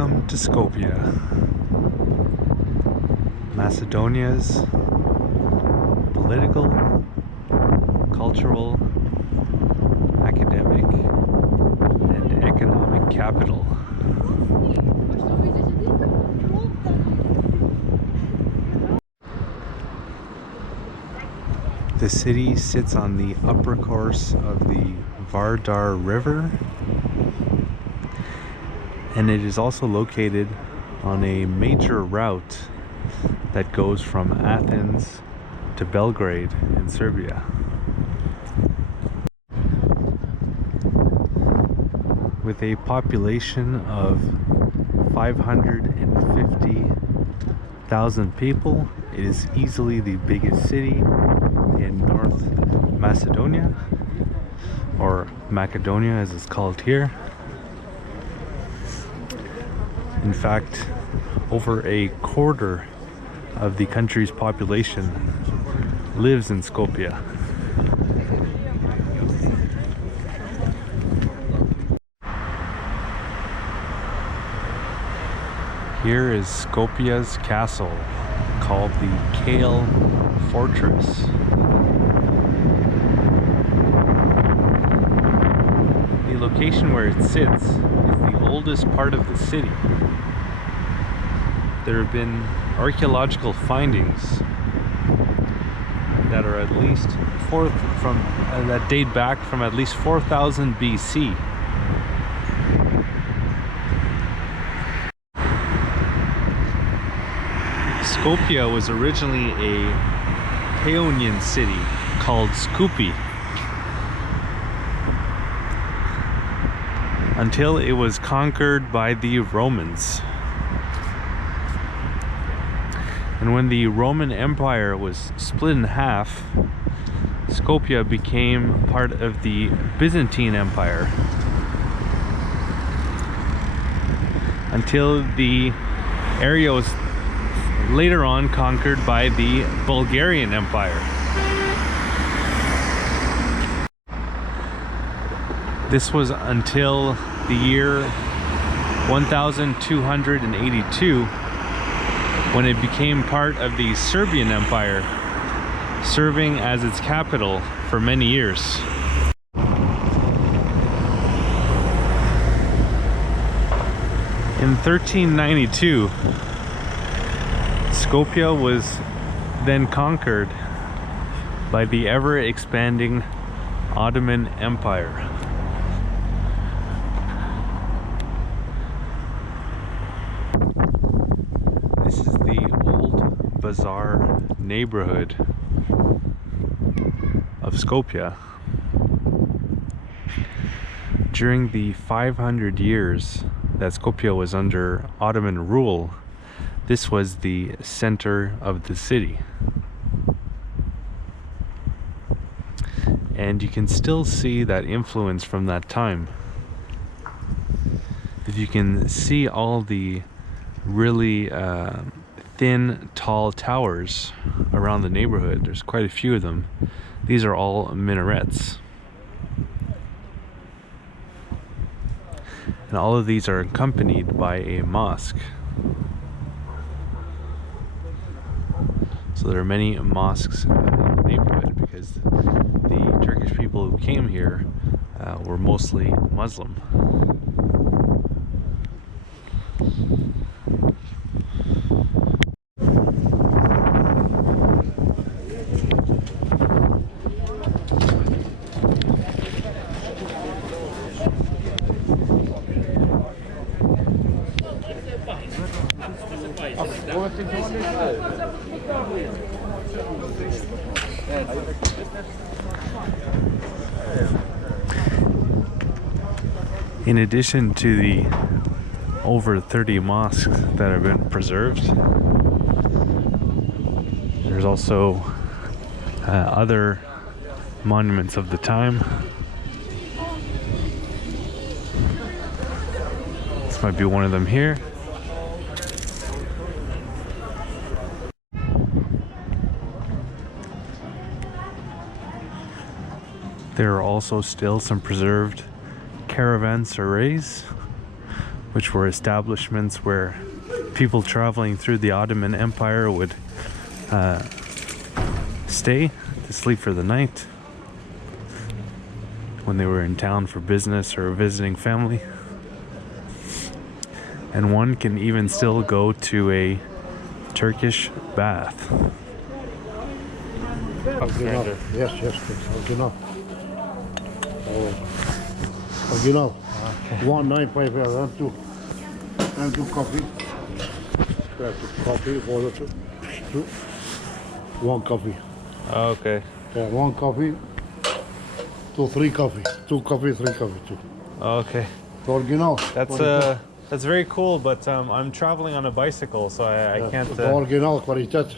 Welcome to Skopje, Macedonia's political, cultural, academic, and economic capital. The city sits on the upper course of the Vardar River, and it is also located on a major route that goes from Athens to Belgrade in Serbia. With a population of 550,000 people, it is easily the biggest city in North Macedonia, or Macedonia as it's called here. In fact, over a quarter of the country's population lives in Skopje. Here is Skopje's castle, called the Kale Fortress. The location where it sits is the oldest part of the city. There have been archaeological findings that are at least that date back from at least 4000 BC. Skopje was originally a Paeonian city called Skopje until it was conquered by the Romans. And when the Roman Empire was split in half, Skopje became part of the Byzantine Empire until the area was later on conquered by the Bulgarian Empire. This was until the year 1282, when it became part of the Serbian Empire, serving as its capital for many years. In 1392, Skopje was then conquered by the ever-expanding Ottoman Empire. This is the old bazaar neighborhood of Skopje. During the 500 years that Skopje was under Ottoman rule, this was the center of the city. And you can still see that influence from that time. If you can see all the really thin, tall towers around the neighborhood, there's quite a few of them. These are all minarets. And all of these are accompanied by a mosque. So there are many mosques in the neighborhood because the Turkish people who came here were mostly Muslim. In addition to the over 30 mosques that have been preserved, there's also other monuments of the time. This might be one of them here. There are also still some preserved caravanserais, which were establishments where people traveling through the Ottoman Empire would stay to sleep for the night when they were in town for business or visiting family. And one can even still go to a Turkish bath. Original. Yes, original. Original. 195 and two coffee. Coffee for two. One coffee. Okay. Yeah, one coffee. Three coffee. Two coffee, three coffee too. Okay. Original. That's very cool, but I'm traveling on a bicycle, so I can't. Original qualiteit.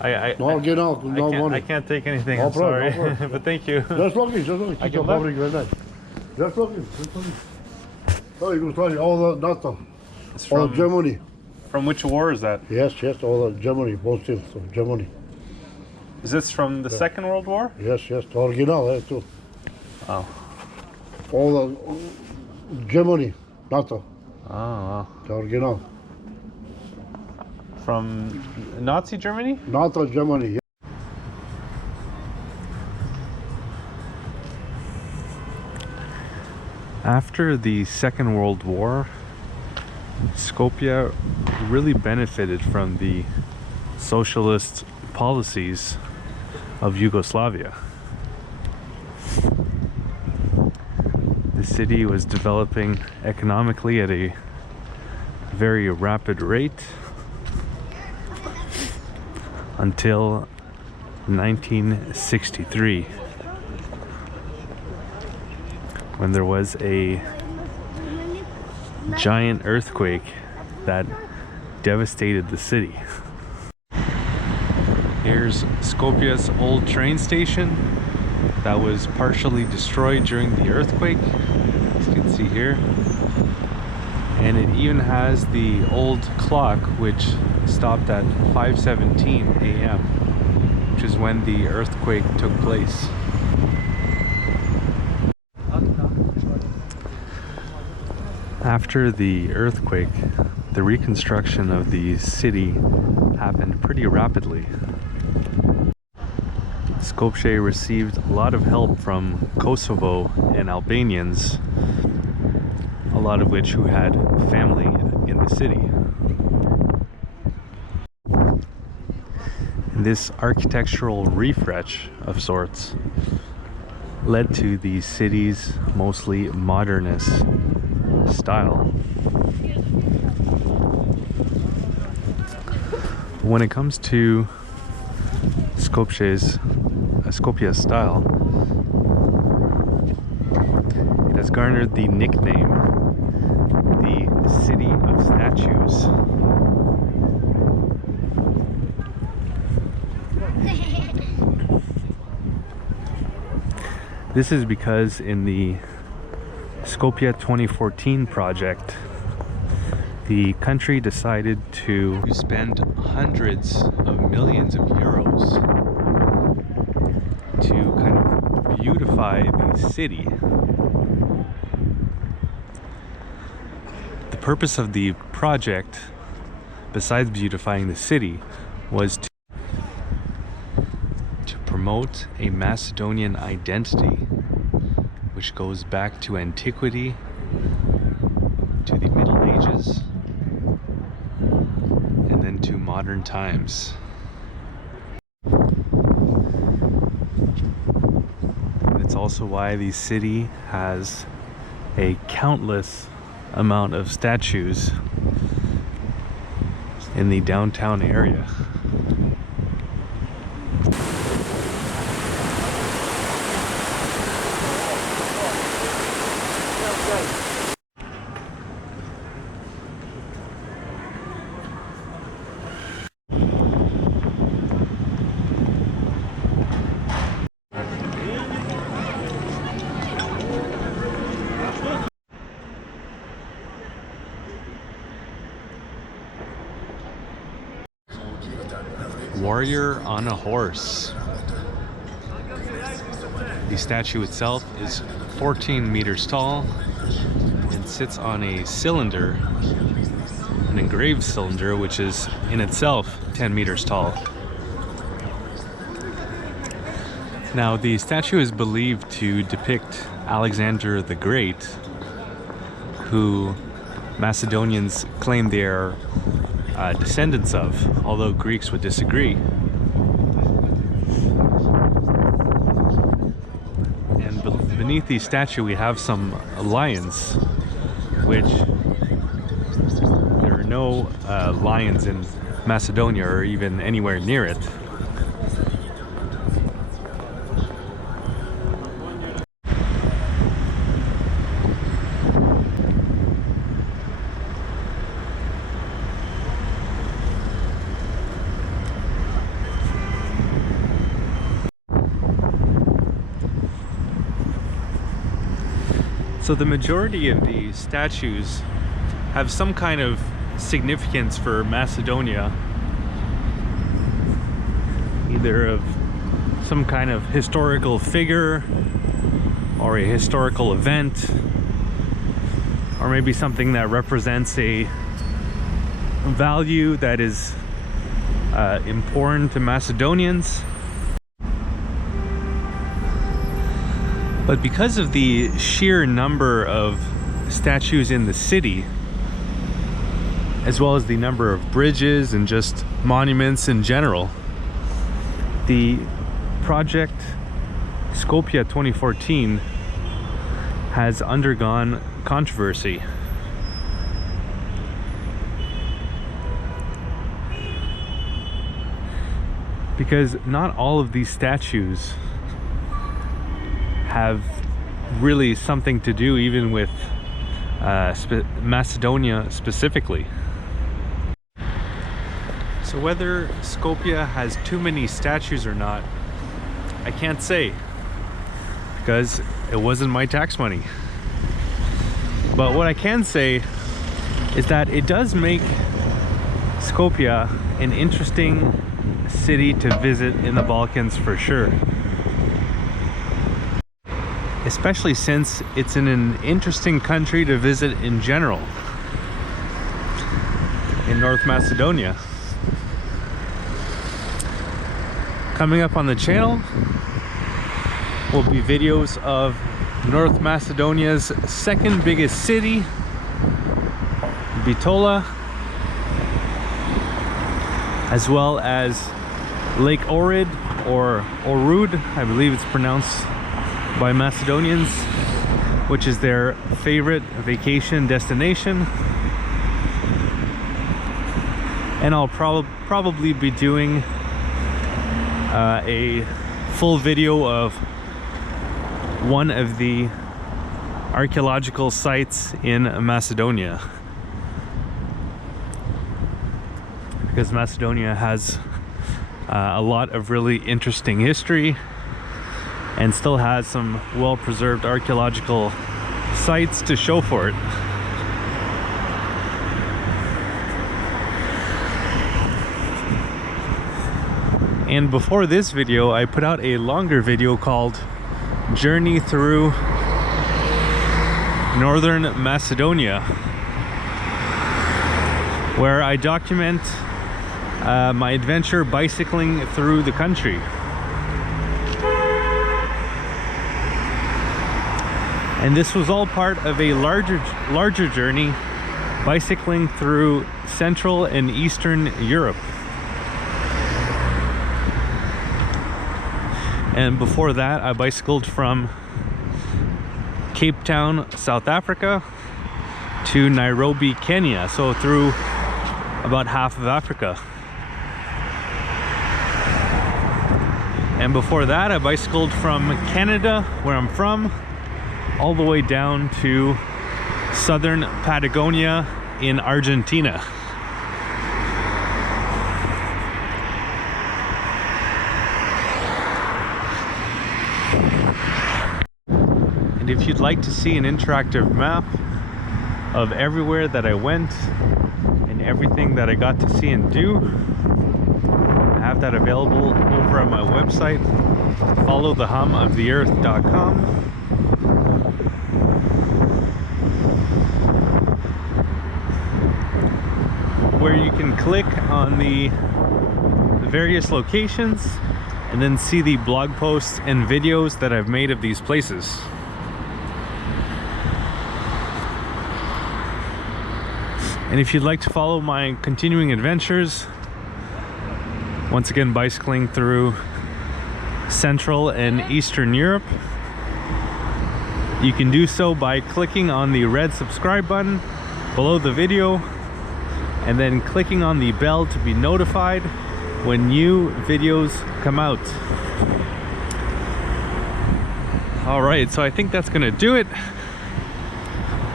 Original, no money. I can't take anything. No I'm problem, sorry, no problem. but thank you. Just looking. I can look. Just looking. Oh, you can study all the data. It's All from Germany. From which war is that? Yes, all the Germany, both things from Germany. Is this from the Second World War? Yes, original, too. Oh. All the Germany, NATO. Oh, wow. The original. From Nazi Germany? NATO, Germany. After the Second World War, Skopje really benefited from the socialist policies of Yugoslavia. The city was developing economically at a very rapid rate until 1963, when there was a giant earthquake that devastated the city. Here's Skopje's old train station that was partially destroyed during the earthquake, as you can see here. And it even has the old clock which stopped at 5:17 a.m., which is when the earthquake took place. After the earthquake, the reconstruction of the city happened pretty rapidly. Skopje received a lot of help from Kosovo and Albanians, a lot of which who had family in the city. And this architectural refresh of sorts led to the city's mostly modernist style. When it comes to Skopje's style, it has garnered the nickname the City of Statues. This is because in the Skopje 2014 project, the country decided to spend hundreds of millions of euros to kind of beautify the city. The purpose of the project, besides beautifying the city, was to promote a Macedonian identity which goes back to antiquity, to the Middle Ages, and then to modern times. And it's also why the city has a countless amount of statues in the downtown area. Warrior on a horse. The statue itself is 14 meters tall and sits on a cylinder, an engraved cylinder, which is in itself 10 meters tall. Now, the statue is believed to depict Alexander the Great, who Macedonians claim they are descendants of, although Greeks would disagree. And beneath the statue we have some lions, which there are no lions in Macedonia or even anywhere near it. So the majority of the statues have some kind of significance for Macedonia, either of some kind of historical figure or a historical event, or maybe something that represents a value that is important to Macedonians. But because of the sheer number of statues in the city, as well as the number of bridges and just monuments in general, the project Skopje 2014 has undergone controversy. Because not all of these statues have really something to do even with Macedonia specifically. So whether Skopje has too many statues or not, I can't say, because it wasn't my tax money. But what I can say is that it does make Skopje an interesting city to visit in the Balkans for sure. Especially since it's in an interesting country to visit in general, in North Macedonia. Coming up on the channel will be videos of North Macedonia's second biggest city, Bitola, as well as Lake Ohrid, or Orud, I believe it's pronounced by Macedonians, which is their favorite vacation destination. And I'll probably be doing a full video of one of the archaeological sites in Macedonia, because Macedonia has a lot of really interesting history and still has some well-preserved archaeological sites to show for it. And before this video, I put out a longer video called Journey Through Northern Macedonia, where I document my adventure bicycling through the country. And this was all part of a larger journey bicycling through Central and Eastern Europe. And before that, I bicycled from Cape Town, South Africa to Nairobi, Kenya, so through about half of Africa. And before that, I bicycled from Canada, where I'm from, all the way down to southern Patagonia in Argentina. And if you'd like to see an interactive map of everywhere that I went and everything that I got to see and do, I have that available over on my website, followthehumoftheearth.com. where you can click on the various locations and then see the blog posts and videos that I've made of these places. And if you'd like to follow my continuing adventures, once again bicycling through Central and Eastern Europe, you can do so by clicking on the red subscribe button below the video and then clicking on the bell to be notified when new videos come out. All right, so I think that's gonna do it.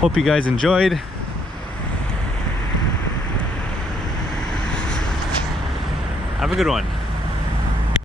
Hope you guys enjoyed. Have a good one.